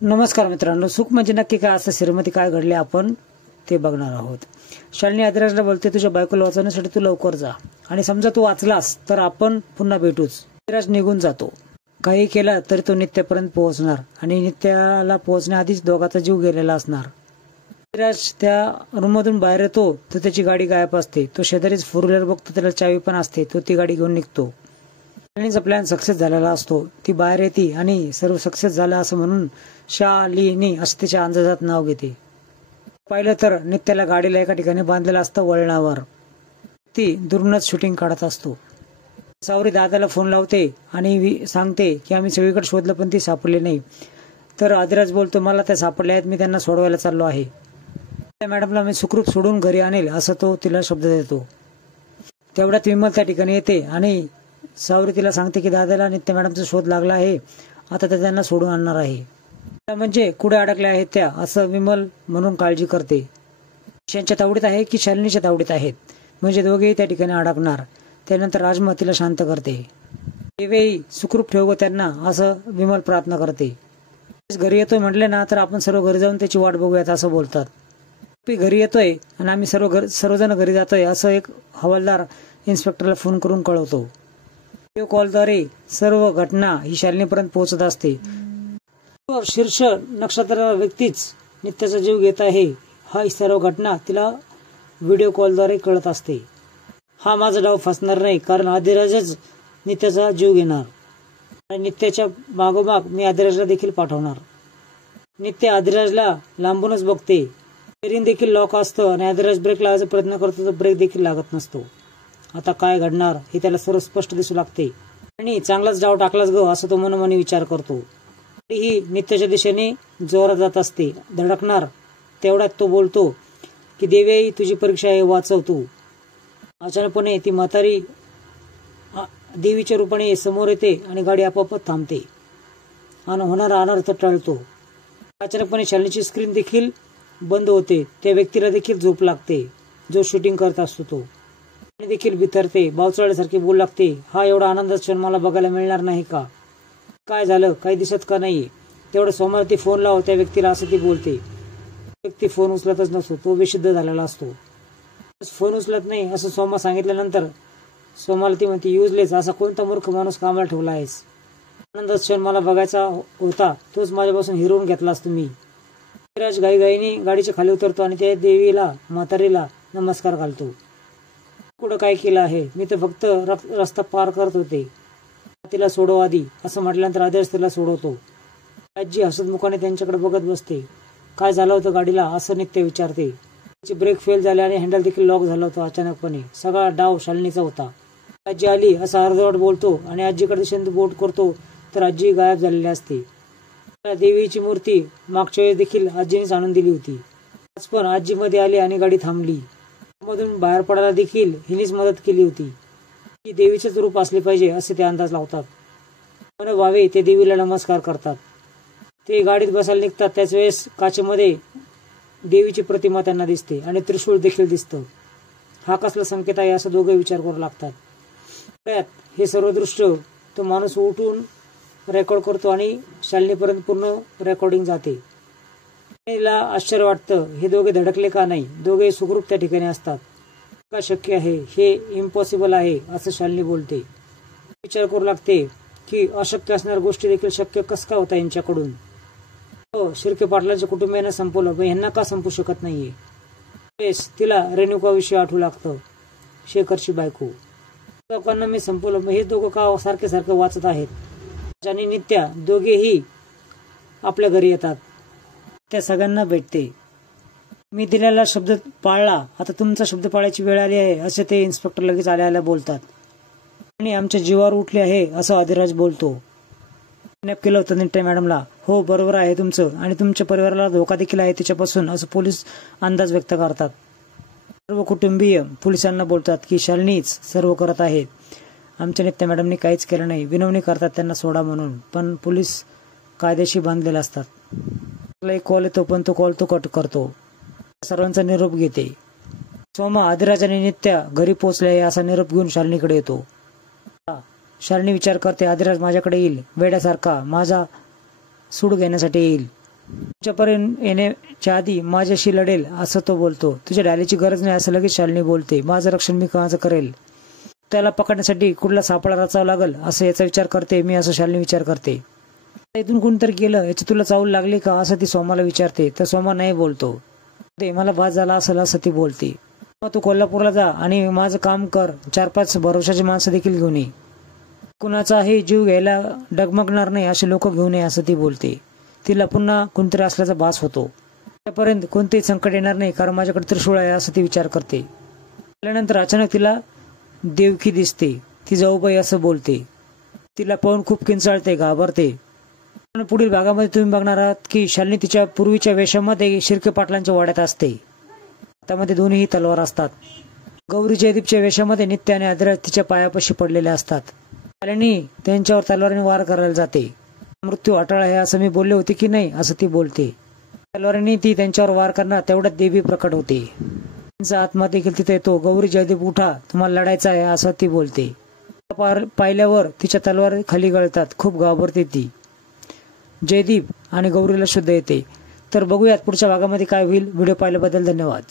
नमस्कार मित्रांनो, सुख म्हणजे नक्की काय असं श्रीमती काय घडले आपण ते बघणार आहोत। शालिनी आदिराजला बोलते, तुझ्या बायकोला वाचवण्यासाठी तू लवकर जा आणि समजा तू वाचलास तर आपण पुन्हा भेटूच। आदिराज निघून जातो। काही केला तरी तो नित्यापर्यंत पोहोचणार आणि नित्याला पोहोचण्याआधीच दोघांचा जीव गेलेला असणार। आदिराज त्या रूममधून बाहेर येतो तर त्याची गाडी गायब असते। तो शेजारीच फोर व्हीलर बघतो, त्याला चावी पण असते। तो ती गाडी घेऊन निघतो। शालिनीचा प्लॅन सक्सेस झालेला असतो। ती बाहेर येते आणि सर्व सक्सेस झालं असं म्हणून शालिनी असं तिच्या अंदाजात नाव घेते। पाहिलं तर नित्याला गाडीला एका ठिकाणी बांधलेलं असतं वळणावर। ती दुरूनच शूटिंग काढत असतो। सावरी दादाला फोन लावते आणि सांगते की आम्ही सगळीकडे शोधलं पण ती सापडली नाही। तर आदिराज बोलतो, मला त्या सापडल्या आहेत, मी त्यांना सोडवायला चाललो आहे। त्या मॅडमला मी सुखरूप सोडून घरी आणेल असं तो तिला शब्द देतो। तेवढ्यात विमल त्या ठिकाणी येते आणि सावरी तिला सांगते की दादाला नित्या मॅडमचा शोध लागला आहे, आता ते त्यांना सोडून आणणार आहे। म्हणजे कुठे अडकल्या आहेत त्या असं विमल म्हणून काळजी करते। ईशानच्या तावडीत आहे की शालिनीच्या तावडीत आहेत, म्हणजे दोघेही त्या ठिकाणी अडकणार। त्यानंतर राजमा तिला शांत करते। देवेही सुखरूप ठेव त्यांना असं विमल प्रार्थना करते। घरी येतोय म्हटले ना तर आपण सर्व घरी जाऊन त्याची वाट बघूयात असं बोलतात। घरी येतोय आणि आम्ही सर्वजण घरी जातोय असं एक हवालदार इन्स्पेक्टरला फोन करून कळवतो। व्हिडिओ कॉलद्वारे सर्व घटना ही शालिनीपर्यंत पोहोचत असते। शीर्ष नक्षत्र व्यक्तीच नित्याचा जीव घेत आहे हा सर्व घटना तिला व्हिडिओ कॉलद्वारे कळत असते। हा माझा डाव फसणार नाही, कारण आदिराजच नित्याचा जीव घेणार आणि नित्याच्या मागोमाग मी आदिराजला देखील पाठवणार। नित्य आदिराजला लांबूनच बघते। स्टीअरिंग देखील लॉक असतं आणि आदिराज ब्रेक लावायचा प्रयत्न करतो तर ब्रेक देखील लागत नसतो। आता काय घडणार हे त्याला सर्व स्पष्ट दिसू लागते आणि चांगलाच डाव टाकलाच ग असं तो मनोमनी विचार करतो। ही नित्याच्या दिशेने जोरात जात असते। धडकणार तेवढ्यात तो बोलतो की देवी तुझी परीक्षा आहे, वाचव तू। अचानकपणे ती म्हातारी देवीच्या रूपाने समोर येते आणि गाडी आपोआप थांबते आणि होणारा अनर्थ टळतो। अचानकपणे शालिनीची स्क्रीन देखील बंद होते। त्या व्यक्तीला देखील झोप लागते जो शूटिंग करत असतो तो देखील बिथरते। बावचळल्यासारखी बोलू लागते, हा एवढा आनंदाचा क्षण मला बघायला मिळणार नाही का? काय झालं, काही दिसत का नाही? तेवढं समोर ती फोन लाव त्या व्यक्तीला असं ती बोलते। व्यक्ती फोन उचलतच नसतो, तो बेशुद्ध झालेला असतो। फोन उचलत नाही असं सोमा सांगितल्यानंतर सोमाला ती म्हणते, युजलेस, असा कोणता मूर्ख माणूस कामाला ठेवला आहेस? आनंदाचा क्षण मला बघायचा होता, तोच माझ्यापासून हिरवून घेतलास तुम्ही। राज घाईघाईने गाडीच्या खाली उतरतो आणि त्या देवीला म्हातारीला नमस्कार घालतो। कुठं काय केलं आहे? मी तर फक्त रस्ता पार करत होते, तिला सोडव आधी असं म्हटल्यानंतर आदेश तिला सोडवतो। आजी हसतमुखाने त्यांच्याकडे बघत बसते। काय झालं होतं गाडीला असं नित्य विचारते। तिची ब्रेक फेल झाले आणि हँडल देखील लॉक झालं होतं अचानकपणे। सगळा डाव शालिनीचा होता। आजी आली असं अर्धवट बोलतो आणि आजीकडे दिशेने बोट करतो तर आजी गायब झालेली असते। देवीची मूर्ती मागच्या वेळेस देखील आजीनेच आणून दिली होती। आज पण आजी मध्ये आली आणि गाडी थांबली। मधून बाहेर पडायला देखील हिनेच मदत केली होती। की देवीचेच रूप असले पाहिजे असे ते अंदाज लावतात। मन भावे ते देवीला नमस्कार करतात। ते गाडीत बसायला निघतात त्याच वेळेस काचेमध्ये देवीची प्रतिमा त्यांना दिसते आणि त्रिशूळ देखील दिसतं। हा कसला संकेत आहे असं दोघे विचार करू लागतात। त्यात हे सर्व दृश्य तो माणूस उठून रेकॉर्ड करतो आणि शालिनीपर्यंत पूर्ण रेकॉर्डिंग जाते। तिला आश्चर्य वाटतं, हे दोघे धडकले का नाही? दोघे सुखरूप त्या ठिकाणी असतात। का शक्य आहे? हे इम्पॉसिबल आहे असं शालिनी बोलते। विचार करू लागते की अशक्य असणाऱ्या गोष्टी देखील शक्य कस का होता यांच्याकडून? हो, शिर्के पाटलांच्या कुटुंबियांना संपवलं पण यांना का संपू शकत नाहीये? तिला रेणुकाविषयी आठवू लागतं, शेखरची बायको। लोकांना मी संपवलं, मग हे दोघं का सारखे सारखं वाचत आहेत? आणि नित्या दोघेही आपल्या घरी येतात। त्या सगळ्यांना भेटते। मी दिलेला शब्द पाळला, आता तुमचा शब्द पाळायची वेळ आली आहे असे ते इन्स्पेक्टर लगेच आल्याला बोलतात। आणि आमच्या जीवावर उठले आहे असं आदिराज बोलतो। किडनॅप केलं होतं नित्या मॅडमला। हो बरोबर आहे तुमचं, आणि तुमच्या परिवाराला धोका देखील आहे तिच्यापासून असं पोलीस अंदाज व्यक्त करतात। सर्व कुटुंबीय पोलिसांना बोलतात की शालिनीच सर्व करत आहेत, आमच्या नित्या मॅडमने काहीच केलं नाही। विनवणी करतात त्यांना सोडा म्हणून, पण पोलीस कायदेशी बांधलेले असतात। एक कॉल येतो पण तो कॉल तो कट करतो। सर्वांचा निरोप घेते। सोमा, आदिराज आणि नित्या घरी पोहोचले असा निरोप घेऊन शालिनीकडे येतो। शालिनी विचार करते, आदिराज माझ्याकडे येईल वेड्यासारखा, माझा सूड घेण्यासाठी येईल। तुझ्यापर्यंत येण्याच्या आधी माझ्याशी लढेल असं तो बोलतो. तुझ्या डालीची गरज नाही असं लगेच शालिनी बोलते. माझं रक्षण मी कोणाचं करेल. त्याला पकडण्यासाठी कुठला सापळा रचावा लागल असं याचा विचार करते मी, असं शालिनी विचार करते. इथून कोणतरी गेलं याची तुला चावल लागली का असं ती सोमाला विचारते. तर सोमा नाही बोलतो. ते मला भास झाला असेल असं ती बोलते. मग तू कोल्हापूरला जा आणि माझं काम कर. 4-5 भरोशाची माणसं देखील घेऊन ये. कुणाचाही जीव घ्यायला डगमगणार नाही असे लोक घेऊन ये असं ती बोलते. तिला पुन्हा कोणतरी असल्याचा भास होतो. त्यापर्यंत कोणतेही संकट येणार नाही कारण माझ्याकडे त्रिशूळ आहे असं ती विचार करते. त्यानंतर अचानक तिला देवकी दिसते. ती जाऊबाई असं बोलते. तिला पाहून खूप किंचाळते, घाबरते. पुढील भागामध्ये तुम्ही बघणार आहात की शालिनी तिच्या पूर्वीच्या वेशामध्ये शिर्के पाटलांच्या वाड्यात असते. हातामध्ये दोन्ही तलवार असतात. गौरी जयदीपच्या वेशामध्ये नित्य आणि अद्रज तिच्या पायापाशी पडलेले असतात. शालिनी त्यांच्यावर तलवारीने वार करायला जाते. मृत्यू अटळ आहे असं मी बोलले होते की नाही असं ती बोलते. तलवारीने ती त्यांच्यावर वार करणार तेवढ्यात देवी प्रकट होते. त्यांचा आत्मा देखील तिथे येतो. गौरी जयदीप उठा, तुम्हाला लढायचं आहे असं ती बोलते. पाहिल्यावर तिच्या तलवार खाली गळतात. खूप घाबरते ती. जयदीप आणि गौरीला शुद्ध येते. तर बघूयात पुढच्या भागामध्ये काय होईल. व्हिडिओ पाहिल्याबद्दल धन्यवाद.